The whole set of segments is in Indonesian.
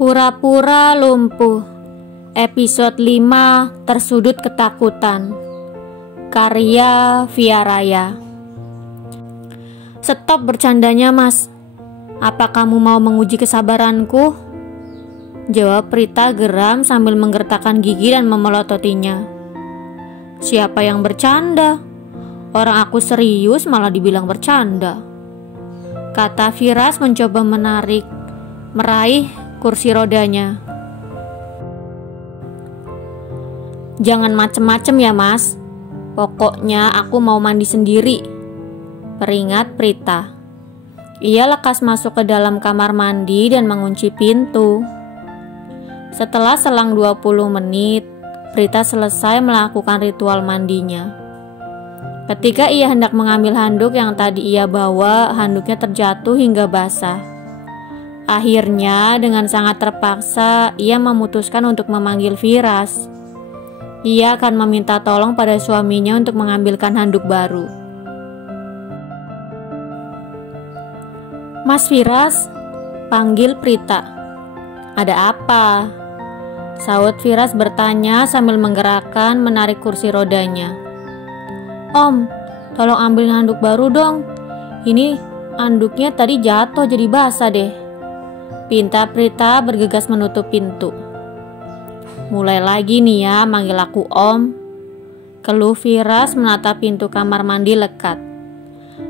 Pura-pura lumpuh. Episode 5, Tersudut Ketakutan. Karya Via Raya. Stop bercandanya, Mas. Apa kamu mau menguji kesabaranku? Jawab Prita geram sambil menggertakkan gigi dan memelototinya. Siapa yang bercanda? Orang aku serius malah dibilang bercanda, kata Firas mencoba meraih kursi rodanya. Jangan macem-macem ya, Mas. Pokoknya aku mau mandi sendiri, peringat Prita. Ia lekas masuk ke dalam kamar mandi dan mengunci pintu. Setelah selang 20 menit, Prita selesai melakukan ritual mandinya. Ketika ia hendak mengambil handuk yang tadi ia bawa, handuknya terjatuh hingga basah. Akhirnya, dengan sangat terpaksa, ia memutuskan untuk memanggil Firas. Ia akan meminta tolong pada suaminya untuk mengambilkan handuk baru. Mas Firas, panggil Prita. Ada apa? Saud Firas bertanya sambil menarik kursi rodanya. Om, tolong ambil handuk baru dong. Ini handuknya tadi jatuh jadi basah deh. Pinta Prita bergegas menutup pintu. Mulai lagi nih ya manggil aku Om, keluh Firas menatap pintu kamar mandi lekat.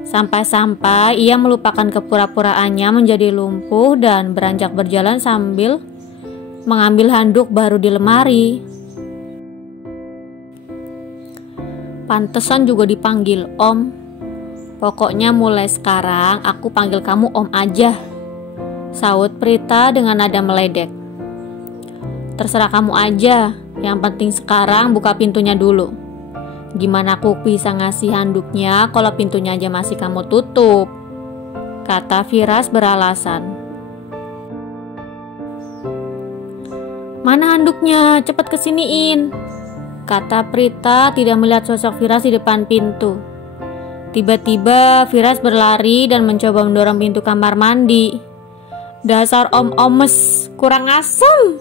Sampai-sampai ia melupakan kepura-puraannya menjadi lumpuh dan beranjak berjalan sambil mengambil handuk baru di lemari. Pantesan juga dipanggil Om. Pokoknya mulai sekarang aku panggil kamu Om aja, saud Prita dengan nada meledek. Terserah kamu aja, yang penting sekarang buka pintunya dulu. Gimana aku bisa ngasih handuknya kalau pintunya aja masih kamu tutup, kata Firas beralasan. Mana handuknya? Cepet kesiniin, kata Prita tidak melihat sosok Firas di depan pintu. Tiba-tiba Firas berlari dan mencoba mendorong pintu kamar mandi. Dasar Om Omes, kurang asem,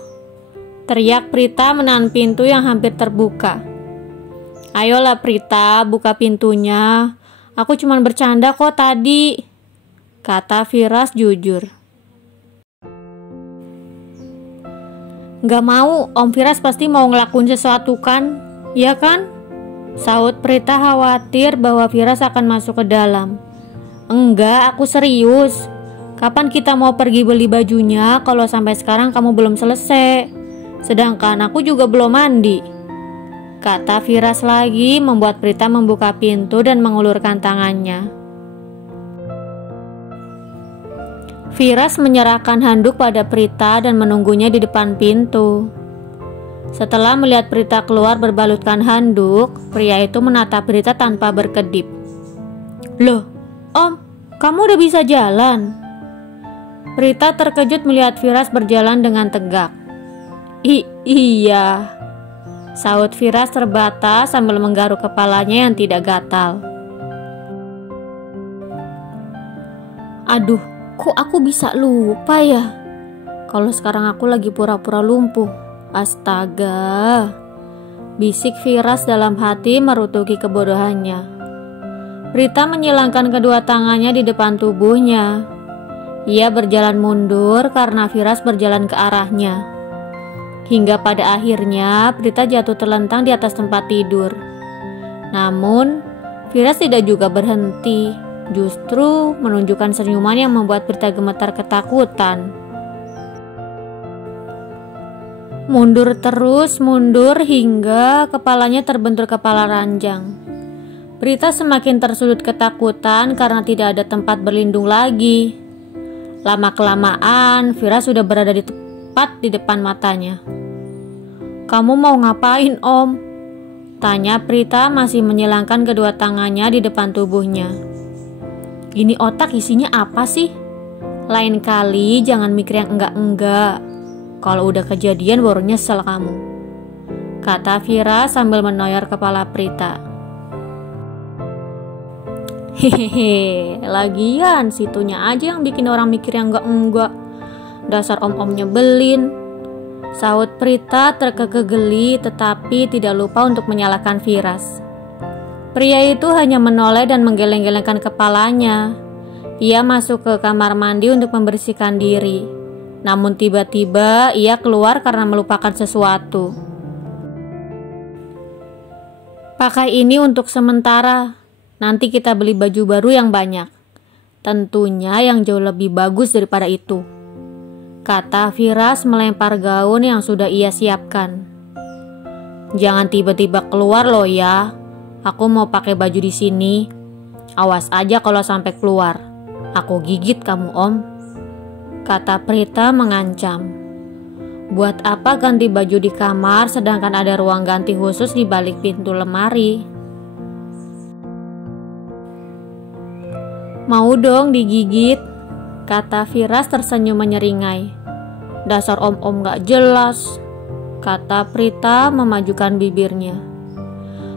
teriak Prita menahan pintu yang hampir terbuka. Ayolah Prita, buka pintunya. Aku cuma bercanda kok tadi, kata Firas jujur. Gak mau, Om Firas pasti mau ngelakuin sesuatu kan? Ya kan? Saud Prita khawatir bahwa Firas akan masuk ke dalam. Enggak, aku serius. Kapan kita mau pergi beli bajunya kalau sampai sekarang kamu belum selesai? Sedangkan aku juga belum mandi, kata Firas lagi, membuat Prita membuka pintu dan mengulurkan tangannya. Firas menyerahkan handuk pada Prita dan menunggunya di depan pintu. Setelah melihat Prita keluar berbalutkan handuk, pria itu menatap Prita tanpa berkedip. Loh, Om, kamu udah bisa jalan? Prita terkejut melihat Firas berjalan dengan tegak. Iya, saud Firas terbatas sambil menggaruk kepalanya yang tidak gatal. Aduh, kok aku bisa lupa ya? Kalau sekarang aku lagi pura-pura lumpuh. Astaga, bisik Firas dalam hati merutuki kebodohannya. Prita menyilangkan kedua tangannya di depan tubuhnya. Ia berjalan mundur karena Firas berjalan ke arahnya. Hingga pada akhirnya Prita jatuh terlentang di atas tempat tidur. Namun Firas tidak juga berhenti, justru menunjukkan senyuman yang membuat Prita gemetar ketakutan. Mundur hingga kepalanya terbentur kepala ranjang. Prita semakin tersudut ketakutan karena tidak ada tempat berlindung lagi. Lama-kelamaan Firas sudah berada tepat di depan matanya. Kamu mau ngapain, Om? Tanya Prita masih menyilangkan kedua tangannya di depan tubuhnya. Ini otak isinya apa sih? Lain kali jangan mikir yang enggak-enggak. Kalau udah kejadian baru nyesel kamu, kata Firas sambil menoyor kepala Prita. Hehehe, lagian situnya aja yang bikin orang mikir yang enggak-enggak. Dasar om-om nyebelin, sahut Prita terkekeh geli tetapi tidak lupa untuk menyalahkan Firas. Pria itu hanya menoleh dan menggeleng-gelengkan kepalanya. Ia masuk ke kamar mandi untuk membersihkan diri. Namun tiba-tiba ia keluar karena melupakan sesuatu. Pakai ini untuk sementara, nanti kita beli baju baru yang banyak. Tentunya yang jauh lebih bagus daripada itu, kata Firas melempar gaun yang sudah ia siapkan. Jangan tiba-tiba keluar loh ya, aku mau pakai baju di sini. Awas aja kalau sampai keluar, aku gigit kamu om, kata Prita mengancam. Buat apa ganti baju di kamar sedangkan ada ruang ganti khusus di balik pintu lemari? Mau dong digigit, kata Firas tersenyum menyeringai. Dasar om-om gak jelas, kata Prita memajukan bibirnya.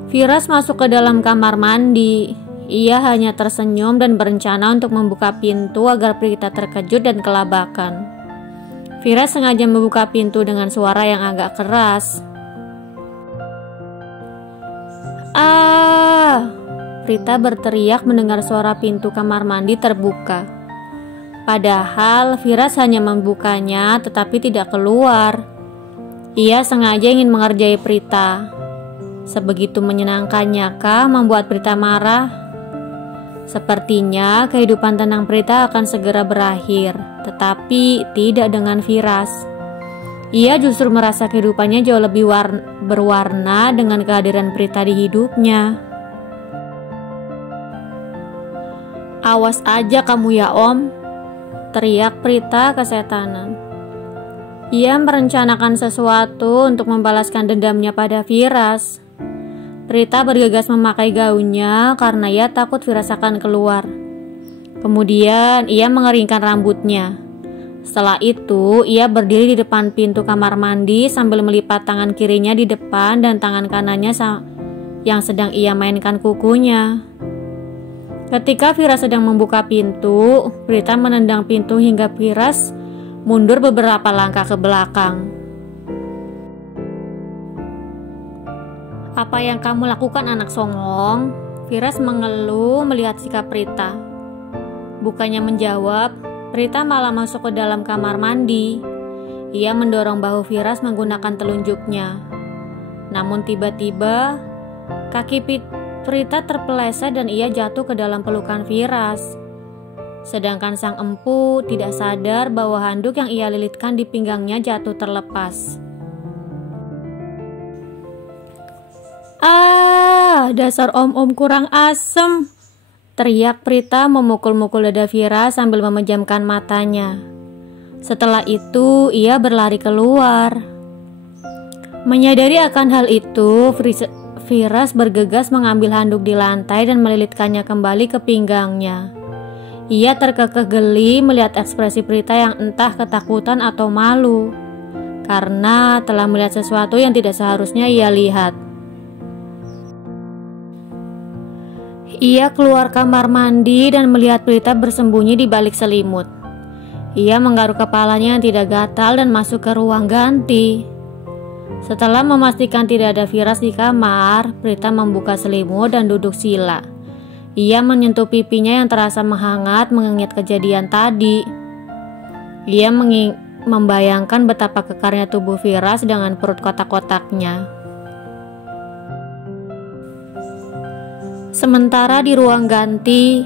Firas masuk ke dalam kamar mandi. Ia hanya tersenyum dan berencana untuk membuka pintu agar Prita terkejut dan kelabakan. Firas sengaja membuka pintu dengan suara yang agak keras. Ah! Prita berteriak mendengar suara pintu kamar mandi terbuka. Padahal Firas hanya membukanya tetapi tidak keluar. Ia sengaja ingin mengerjai Prita. Sebegitu menyenangkannya kah membuat Prita marah? Sepertinya kehidupan tenang Prita akan segera berakhir, tetapi tidak dengan Firas. Ia justru merasa kehidupannya jauh lebih berwarna dengan kehadiran Prita di hidupnya. Awas aja kamu ya om, teriak Prita kesetanan. Ia merencanakan sesuatu untuk membalaskan dendamnya pada Firas. Prita bergegas memakai gaunnya karena ia takut Firas akan keluar. Kemudian ia mengeringkan rambutnya. Setelah itu ia berdiri di depan pintu kamar mandi sambil melipat tangan kirinya di depan dan tangan kanannya yang sedang ia mainkan kukunya. Ketika Firas sedang membuka pintu, Prita menendang pintu hingga Firas mundur beberapa langkah ke belakang. Apa yang kamu lakukan anak songong? Firas mengeluh melihat sikap Prita. Bukannya menjawab, Prita malah masuk ke dalam kamar mandi. Ia mendorong bahu Firas menggunakan telunjuknya. Namun tiba-tiba kaki Prita terpeleset dan ia jatuh ke dalam pelukan Firas. Sedangkan sang empu tidak sadar bahwa handuk yang ia lilitkan di pinggangnya jatuh terlepas. Ah, dasar om-om kurang asem, teriak Prita memukul-mukul dada Firas sambil memejamkan matanya. Setelah itu ia berlari keluar. Menyadari akan hal itu, Firas bergegas mengambil handuk di lantai dan melilitkannya kembali ke pinggangnya. Ia terkekeh geli melihat ekspresi Prita yang entah ketakutan atau malu, karena telah melihat sesuatu yang tidak seharusnya ia lihat. Ia keluar kamar mandi dan melihat Prita bersembunyi di balik selimut. Ia menggaruk kepalanya yang tidak gatal dan masuk ke ruang ganti. Setelah memastikan tidak ada Firas di kamar, Prita membuka selimut dan duduk sila. Ia menyentuh pipinya yang terasa menghangat mengingat kejadian tadi. Ia membayangkan betapa kekarnya tubuh Firas dengan perut kotak-kotaknya. Sementara di ruang ganti,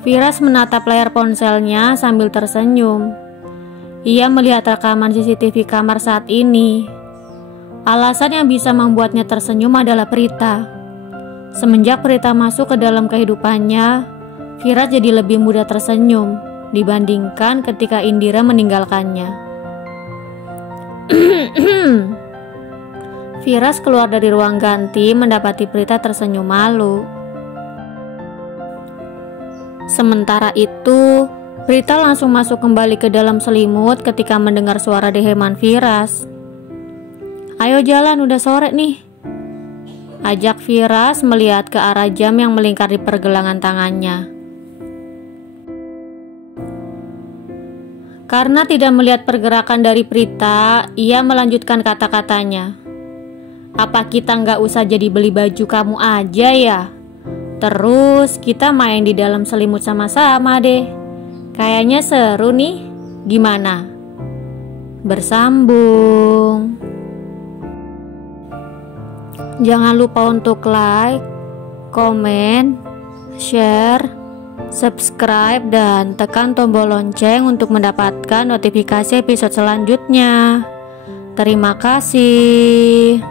Firas menatap layar ponselnya sambil tersenyum. Ia melihat rekaman CCTV kamar saat ini. Alasan yang bisa membuatnya tersenyum adalah Prita. Semenjak Prita masuk ke dalam kehidupannya, Firas jadi lebih mudah tersenyum dibandingkan ketika Indira meninggalkannya. Firas keluar dari ruang ganti mendapati Prita tersenyum malu. Sementara itu, Prita langsung masuk kembali ke dalam selimut ketika mendengar suara deheman Firas. Ayo jalan, udah sore nih, ajak Firas melihat ke arah jam yang melingkar di pergelangan tangannya. Karena tidak melihat pergerakan dari Prita, ia melanjutkan kata-katanya. Apa kita nggak usah jadi beli baju kamu aja ya? Terus kita main di dalam selimut sama-sama deh. Kayaknya seru nih. Gimana? Bersambung. Jangan lupa untuk like, komen, share, subscribe, dan tekan tombol lonceng untuk mendapatkan notifikasi episode selanjutnya. Terima kasih.